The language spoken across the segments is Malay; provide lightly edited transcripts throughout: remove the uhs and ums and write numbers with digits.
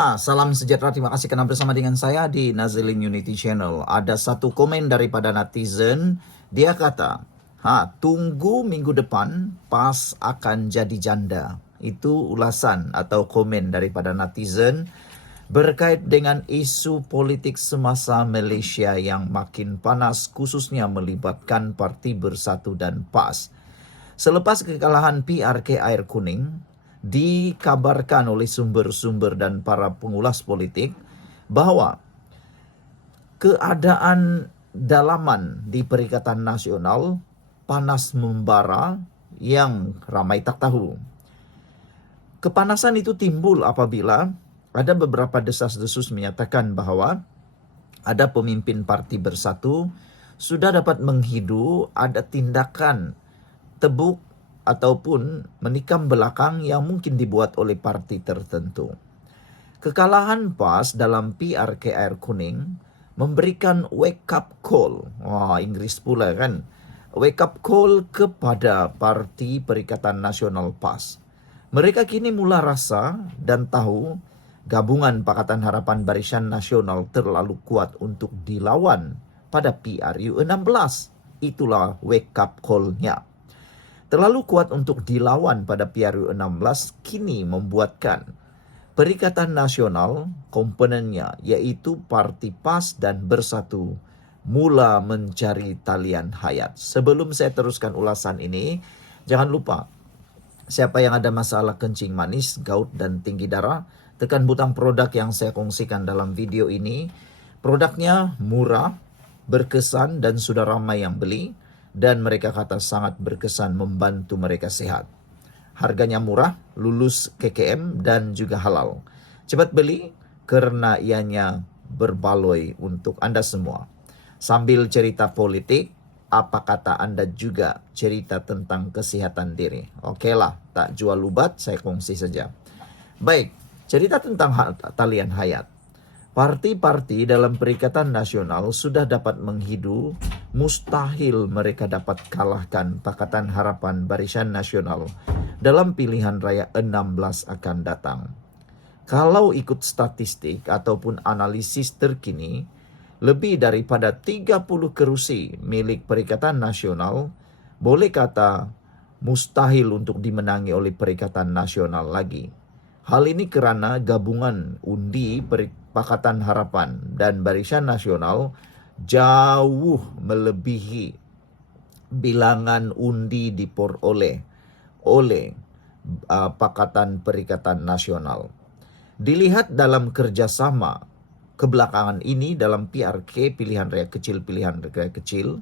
Salam sejahtera, terima kasih karena bersama dengan saya di Nazilin Unity Channel. Ada satu komen daripada netizen, dia kata, tunggu minggu depan PAS akan jadi janda. Itu ulasan atau komen daripada netizen berkait dengan isu politik semasa Malaysia yang makin panas, khususnya melibatkan Parti Bersatu dan PAS. Selepas kekalahan PRK Air Kuning, dikabarkan oleh sumber-sumber dan para pengulas politik bahwa keadaan dalaman di Perikatan Nasional panas membara yang ramai tak tahu. Kepanasan itu timbul apabila ada beberapa desas-desus menyatakan bahwa ada pemimpin Parti Bersatu sudah dapat menghidu ada tindakan tebuk ataupun menikam belakang yang mungkin dibuat oleh parti tertentu. Kekalahan PAS dalam PRK Air Kuning memberikan wake up call. Inggris pula kan. Wake up call kepada Parti Perikatan Nasional PAS. Mereka kini mula rasa dan tahu gabungan Pakatan Harapan Barisan Nasional terlalu kuat untuk dilawan pada PRU 16. Itulah wake up call-nya. Terlalu kuat untuk dilawan pada PRU 16 kini membuatkan Perikatan Nasional komponennya yaitu Parti PAS dan Bersatu mula mencari talian hayat. Sebelum saya teruskan ulasan ini, jangan lupa siapa yang ada masalah kencing manis, gout dan tinggi darah, tekan butang produk yang saya kongsikan dalam video ini. Produknya murah, berkesan dan sudah ramai yang beli. Dan mereka kata sangat berkesan membantu mereka sehat. Harganya murah, lulus KKM dan juga halal. Cepat beli karena ianya berbaloi untuk Anda semua. Sambil cerita politik, apa kata Anda juga cerita tentang kesehatan diri? Okelah, tak jual lubat, saya kongsi saja. Baik, cerita tentang talian hayat. Parti-parti dalam Perikatan Nasional sudah dapat menghidu, mustahil mereka dapat kalahkan Pakatan Harapan Barisan Nasional dalam pilihan raya 16 akan datang. Kalau ikut statistik ataupun analisis terkini, lebih daripada 30 kerusi milik Perikatan Nasional boleh kata mustahil untuk dimenangi oleh Perikatan Nasional lagi. Hal ini karena gabungan undi Pakatan Harapan dan Barisan Nasional jauh melebihi bilangan undi diperoleh oleh Pakatan Perikatan Nasional. Dilihat dalam kerjasama kebelakangan ini dalam PRK pilihan raya kecil,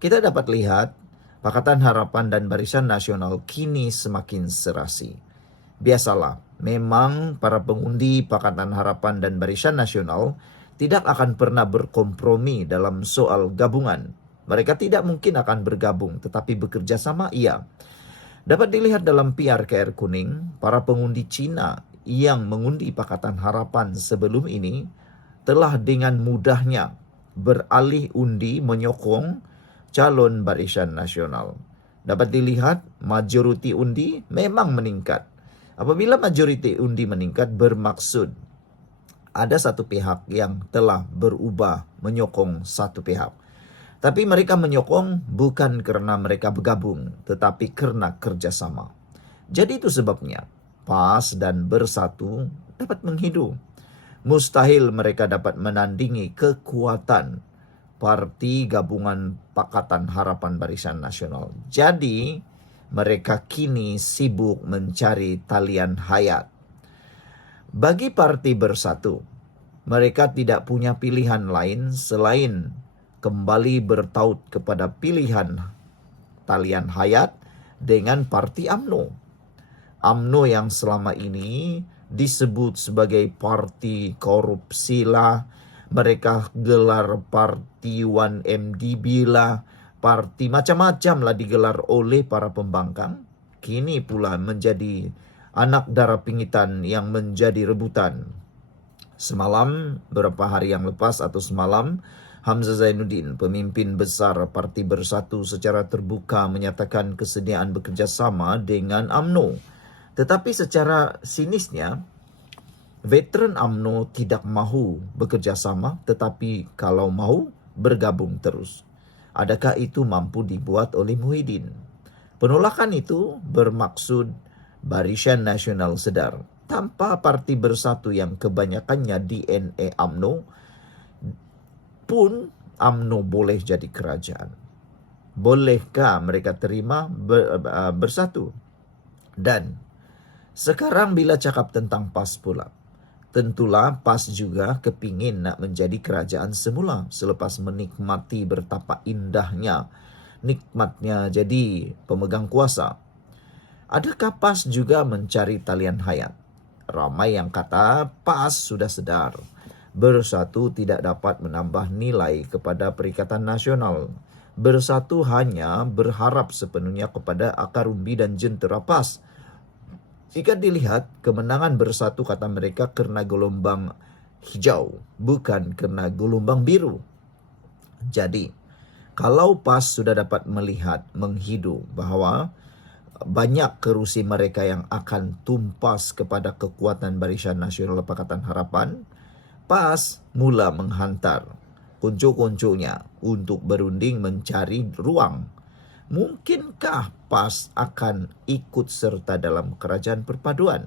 kita dapat lihat Pakatan Harapan dan Barisan Nasional kini semakin serasi. Biasalah, memang para pengundi Pakatan Harapan dan Barisan Nasional tidak akan pernah berkompromi dalam soal gabungan. Mereka tidak mungkin akan bergabung, tetapi bekerja sama iya. Dapat dilihat dalam PRK Air Kuning, para pengundi Cina yang mengundi Pakatan Harapan sebelum ini telah dengan mudahnya beralih undi menyokong calon Barisan Nasional. Dapat dilihat majoriti undi memang meningkat. Apabila majoriti undi meningkat bermaksud ada satu pihak yang telah berubah menyokong satu pihak. Tapi mereka menyokong bukan karena mereka bergabung, tetapi karena kerjasama. Jadi itu sebabnya PAS dan Bersatu dapat menghidu. Mustahil mereka dapat menandingi kekuatan Parti Gabungan Pakatan Harapan Barisan Nasional. Jadi mereka kini sibuk mencari talian hayat. Bagi Parti Bersatu, mereka tidak punya pilihan lain selain kembali bertaut kepada pilihan talian hayat dengan Parti UMNO. UMNO yang selama ini disebut sebagai parti korupsi lah, mereka gelar Parti 1MDB lah, parti macam-macam lah digelar oleh para pembangkang. Kini pula menjadi anak darah pingitan yang menjadi rebutan. Semalam, beberapa hari yang lepas atau semalam, Hamzah Zainuddin, pemimpin besar Parti Bersatu secara terbuka menyatakan kesediaan bekerja sama dengan UMNO. Tetapi secara sinisnya, Veteran UMNO tidak mahu bekerja sama, tetapi kalau mahu bergabung terus. Adakah itu mampu dibuat oleh Muhyiddin? Penolakan itu bermaksud Barisan Nasional sedar, tanpa Parti Bersatu yang kebanyakannya DNA UMNO pun UMNO boleh jadi kerajaan. Bolehkah mereka terima bersatu? Dan sekarang bila cakap tentang PAS pula, tentulah PAS juga kepingin nak menjadi kerajaan semula selepas menikmati betapa indahnya nikmatnya jadi pemegang kuasa. Adakah PAS juga mencari talian hayat? Ramai yang kata PAS sudah sedar bersatu tidak dapat menambah nilai kepada Perikatan Nasional. Bersatu hanya berharap sepenuhnya kepada akar umbi dan jentera PAS. Jika dilihat, kemenangan bersatu kata mereka kerana gelombang hijau, bukan kerana gelombang biru. Jadi, kalau PAS sudah dapat melihat, menghidu bahawa banyak kerusi mereka yang akan tumpas kepada kekuatan Barisan Nasional Pakatan Harapan, PAS mula menghantar kuncu-kuncunya untuk berunding mencari ruang. Mungkinkah PAS akan ikut serta dalam kerajaan perpaduan?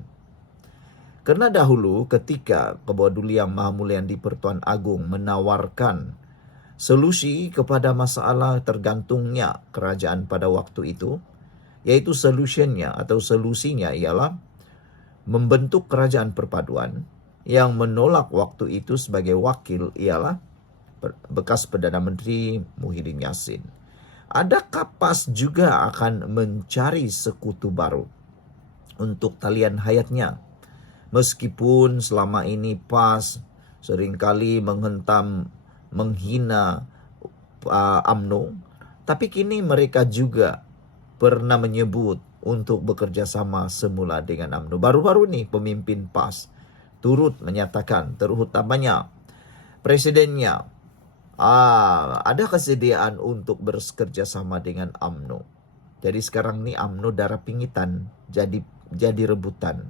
Kerana dahulu ketika Kebawah Duli Yang Maha Mulia di-Pertuan Agong menawarkan solusi kepada masalah tergantungnya kerajaan pada waktu itu, iaitu solusinya ialah membentuk kerajaan perpaduan. Yang menolak waktu itu sebagai wakil ialah bekas Perdana Menteri Muhyiddin Yassin. Adakah PAS juga akan mencari sekutu baru untuk talian hayatnya? Meskipun selama ini PAS seringkali menghentam, menghina UMNO, tapi kini mereka juga pernah menyebut untuk bekerja sama semula dengan UMNO. Baru-baru ini pemimpin PAS turut menyatakan, terutamanya presidennya, ada kesediaan untuk bekerja sama dengan UMNO. Jadi sekarang ni UMNO darah pingitan, jadi rebutan.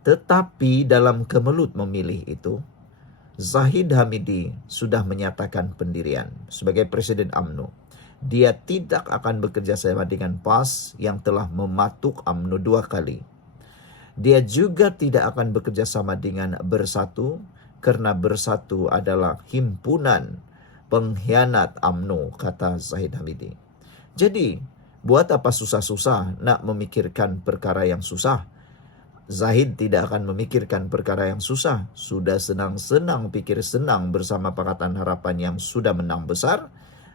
Tetapi dalam kemelut memilih itu, Zahid Hamidi sudah menyatakan pendirian sebagai Presiden UMNO. Dia tidak akan bekerja sama dengan PAS yang telah mematuk UMNO 2 kali. Dia juga tidak akan bekerja sama dengan Bersatu kerana Bersatu adalah himpunan pengkhianat UMNO, kata Zahid Hamidi. Jadi, buat apa susah-susah nak memikirkan perkara yang susah? Zahid tidak akan memikirkan perkara yang susah. Sudah senang-senang pikir senang bersama Pakatan Harapan yang sudah menang besar,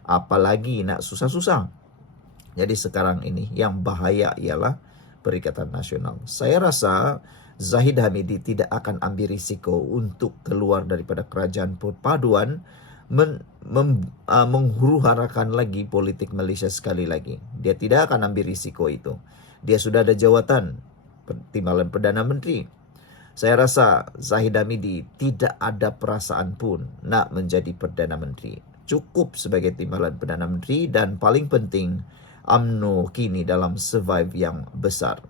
apalagi nak susah-susah. Jadi sekarang ini yang bahaya ialah Perikatan Nasional. Saya rasa Zahid Hamidi tidak akan ambil risiko untuk keluar daripada kerajaan perpaduan, menghuru-harakan lagi politik Malaysia sekali lagi. Dia tidak akan ambil risiko itu. Dia sudah ada jawatan Timbalan Perdana Menteri. Saya rasa Zahid Hamidi tidak ada perasaan pun nak menjadi Perdana Menteri. Cukup sebagai Timbalan Perdana Menteri dan paling penting UMNO kini dalam survive yang besar.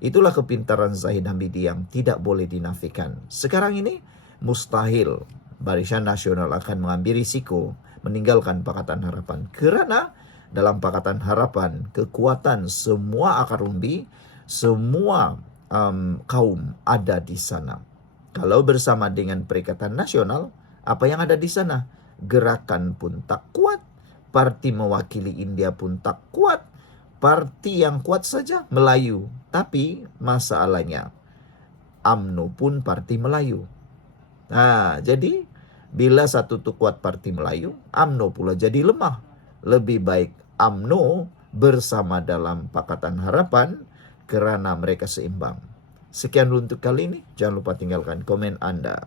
Itulah kepintaran Zahid Hamidi yang tidak boleh dinafikan. Sekarang ini mustahil Barisan Nasional akan mengambil risiko meninggalkan Pakatan Harapan. Kerana dalam Pakatan Harapan, kekuatan semua akar umbi, semua kaum ada di sana. Kalau bersama dengan Perikatan Nasional, apa yang ada di sana? Gerakan pun tak kuat. Parti mewakili India pun tak kuat. Parti yang kuat saja Melayu. Tapi masalahnya, UMNO pun parti Melayu. Jadi bila satu tu kuat parti Melayu, UMNO pula jadi lemah. Lebih baik UMNO bersama dalam Pakatan Harapan kerana mereka seimbang. Sekian untuk kali ini. Jangan lupa tinggalkan komen anda.